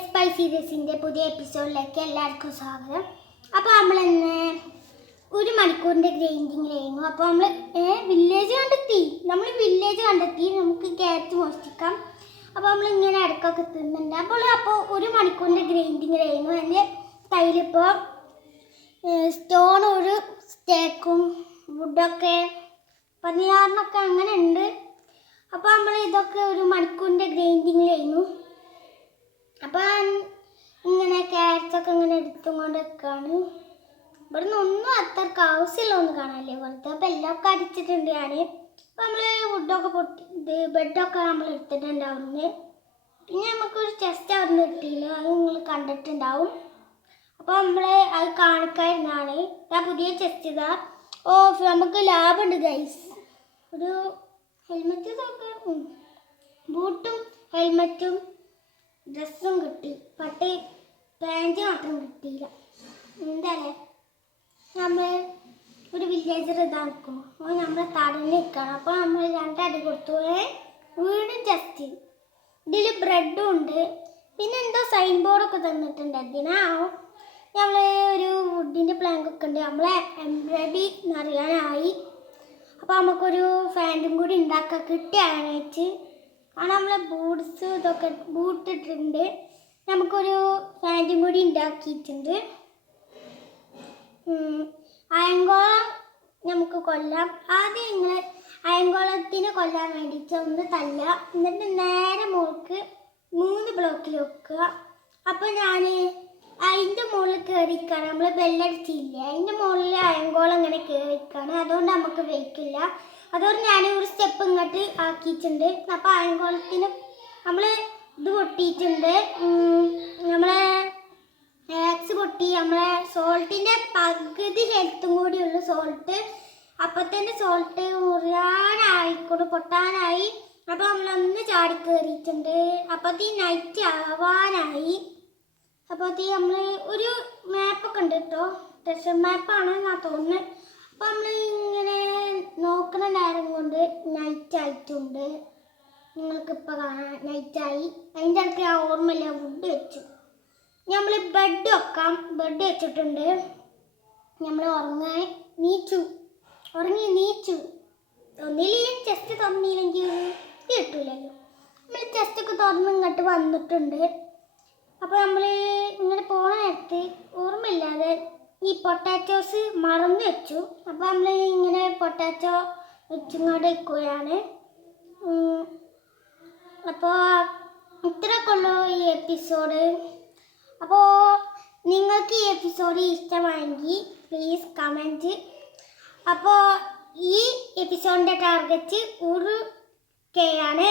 Spy സീരീസിൻ്റെ പുതിയ എപ്പിസോഡിലേക്ക് എല്ലാവർക്കും സ്വാഗതം. അപ്പോൾ നമ്മളിന്ന് 1 മണിക്കൂറിൻ്റെ ഗ്രൈൻഡിങ് ചെയ്യുന്നു. അപ്പോൾ നമ്മൾ വില്ലേജ് കണ്ടെത്തി നമുക്ക് ക്യാരറ്റ് മോഷ്ടിക്കാം. അപ്പോൾ നമ്മളിങ്ങനെ ഇടയ്ക്കൊക്കെ തിന്നുന്നുണ്ട്. അപ്പോൾ 1 മണിക്കൂറിൻ്റെ ഗ്രൈൻഡിങ് ചെയ്യുന്നു. എൻ്റെ കയ്യിലിപ്പോൾ സ്റ്റോൺ ഒരു സ്റ്റേക്കും വുഡൊക്കെ 16 അങ്ങനെ ഉണ്ട്. അപ്പോൾ നമ്മൾ ഇതൊക്കെ 1 മണിക്കൂറിൻ്റെ ഗ്രൈൻഡിങ് ചെയ്യുന്നു. അപ്പം ഇങ്ങനെ ക്യാരറ്റൊക്കെ ഇങ്ങനെ എടുത്തുകൊണ്ട് വെക്കുകയാണ്. ഇവിടെ നിന്ന് ഒന്നും അത്രക്ക് ആവശ്യമില്ലൊന്നും കാണാനല്ലേ വെറുതെ. അപ്പോൾ എല്ലാം അടിച്ചിട്ടുണ്ട് ഞാൻ. അപ്പോൾ നമ്മൾ വുഡൊക്കെ ബെഡൊക്കെ നമ്മൾ എടുത്തിട്ടുണ്ട് അവിടുന്ന്. പിന്നെ നമുക്കൊരു ചെസ്റ്റ് അവിടുന്ന് കിട്ടിയില്ല, അത് നിങ്ങൾ കണ്ടിട്ടുണ്ടാവും. അപ്പോൾ നമ്മൾ അത് കാണിക്കായിരുന്നാണ്. പുതിയ ചെസ്റ്റ് ഇതാ. നമുക്ക് ലാഭമുണ്ട് ഗൈസ്. ഒരു ഹെൽമെറ്റ് ബൂട്ടും ഹെൽമെറ്റും ഡ്രസ്സും കിട്ടി. പാൻറ് മാത്രം കിട്ടിയില്ല. എന്തായാലേ നമ്മൾ ഒരു വില്ലേജർ ഇതാക്കും. അപ്പോൾ നമ്മൾ തടഞ്ഞ് നിൽക്കണം. അപ്പോൾ നമ്മൾ 2 അടി കൊടുത്തു. വീണ്ടും ജസ്റ്റ് ഇതിൽ ബ്രെഡും ഉണ്ട്. പിന്നെ എന്തോ സൈൻ ബോർഡൊക്കെ തന്നിട്ടുണ്ട്. അതിനാവും നമ്മൾ ഒരു വുഡിൻ്റെ പ്ലാങ്കൊക്കെ ഉണ്ട്. നമ്മളെ എംബ്രോയിഡറി നിറയാനായി. അപ്പോൾ നമുക്കൊരു ഫാൻറ്റും കൂടി ഉണ്ടാക്കാൻ കിട്ടിയാണേച്ച്. കാരണം നമ്മളെ ബൂട്ട്സ് ഇതൊക്കെ ബൂട്ടിട്ടുണ്ട്. നമുക്കൊരു ഫാൻറ്റും കൂടി ഉണ്ടാക്കിയിട്ടുണ്ട്. അയങ്കോളം നമുക്ക് കൊല്ലാം. ആദ്യം ഇങ്ങനെ അയങ്കോളത്തിനെ കൊല്ലാൻ വേണ്ടിയിട്ട് ഒന്ന് തല്ലുക. എന്നിട്ട് നേരെ മുകൾക്ക് 3 ബ്ലോക്കിൽ വെക്കുക. അപ്പോൾ ഞാൻ അതിൻ്റെ മുകളിൽ കയറിക്കാണ്. നമ്മൾ ബെല്ലടിച്ചില്ലേ, അതിൻ്റെ മുകളിൽ അയങ്കോളം ഇങ്ങനെ കയറിക്കാണ്. അതുകൊണ്ട് നമുക്ക് വെയ്ക്കില്ല. അതുകൊണ്ട് ഞാൻ ഒരു സ്റ്റെപ്പ് ഇങ്ങോട്ട് ആക്കിയിട്ടുണ്ട്. അപ്പോൾ അയങ്കോളത്തിന് നമ്മൾ ഇത് പൊട്ടിയിട്ടുണ്ട്. നമ്മളെ ആക്സ് പൊട്ടി. നമ്മളെ സോൾട്ടിൻ്റെ പകുതി ഹെൽത്തും കൂടിയുള്ളൂ സോൾട്ട്. അപ്പോൾ തന്നെ സോൾട്ട് പൊട്ടാനായി. അപ്പോൾ നമ്മളൊന്ന് ചാടി കയറിയിട്ടുണ്ട്. അപ്പോൾ നൈറ്റ് ആവാനായി. അപ്പോൾ നമ്മൾ ഒരു മാപ്പൊക്കെ ഉണ്ട് കേട്ടോ. ട്രഷർ മാപ്പാണ് ഞാൻ തോന്നുന്നത്. അപ്പോൾ നമ്മൾ ഇങ്ങനെ നോക്കണ നേരം കൊണ്ട് നൈറ്റ് ആയിട്ടുണ്ട്. നിങ്ങൾക്കിപ്പോൾ കാണാൻ നൈറ്റായി. അതിൻ്റെ ഇടയ്ക്ക് ഞാൻ ഓർമ്മയില്ല, വുഡ് വെച്ചു. നമ്മൾ ബെഡ് വെക്കാം. ബെഡ് വെച്ചിട്ടുണ്ട്. നമ്മൾ ഉറങ്ങി നീച്ചു. ഒന്നില്ലെങ്കിൽ ചെസ്റ്റ് തുറന്നില്ലെങ്കിൽ കിട്ടില്ലല്ലോ. നമ്മൾ ചെസ്റ്റൊക്കെ തുറന്ന് ഇങ്ങോട്ട് വന്നിട്ടുണ്ട്. അപ്പോൾ നമ്മൾ ഇങ്ങനെ പോണ നേരത്ത് ഓർമ്മയില്ലാതെ ഈ പൊട്ടാറ്റോസ് മറന്നു വെച്ചു. അപ്പോൾ നമ്മൾ ഇങ്ങനെ പൊട്ടാറ്റോ വെച്ചിങ്ങോട്ട് വയ്ക്കുകയാണ്. അപ്പോൾ ഇത്രയൊക്കെ ഉള്ളൂ ഈ എപ്പിസോഡ്. അപ്പോൾ നിങ്ങൾക്ക് ഈ എപ്പിസോഡ് ഇഷ്ടമായെങ്കിൽ പ്ലീസ് കമൻറ്റ്. അപ്പോൾ ഈ എപ്പിസോഡിൻ്റെ ടാർഗറ്റ് 1K ആണ്.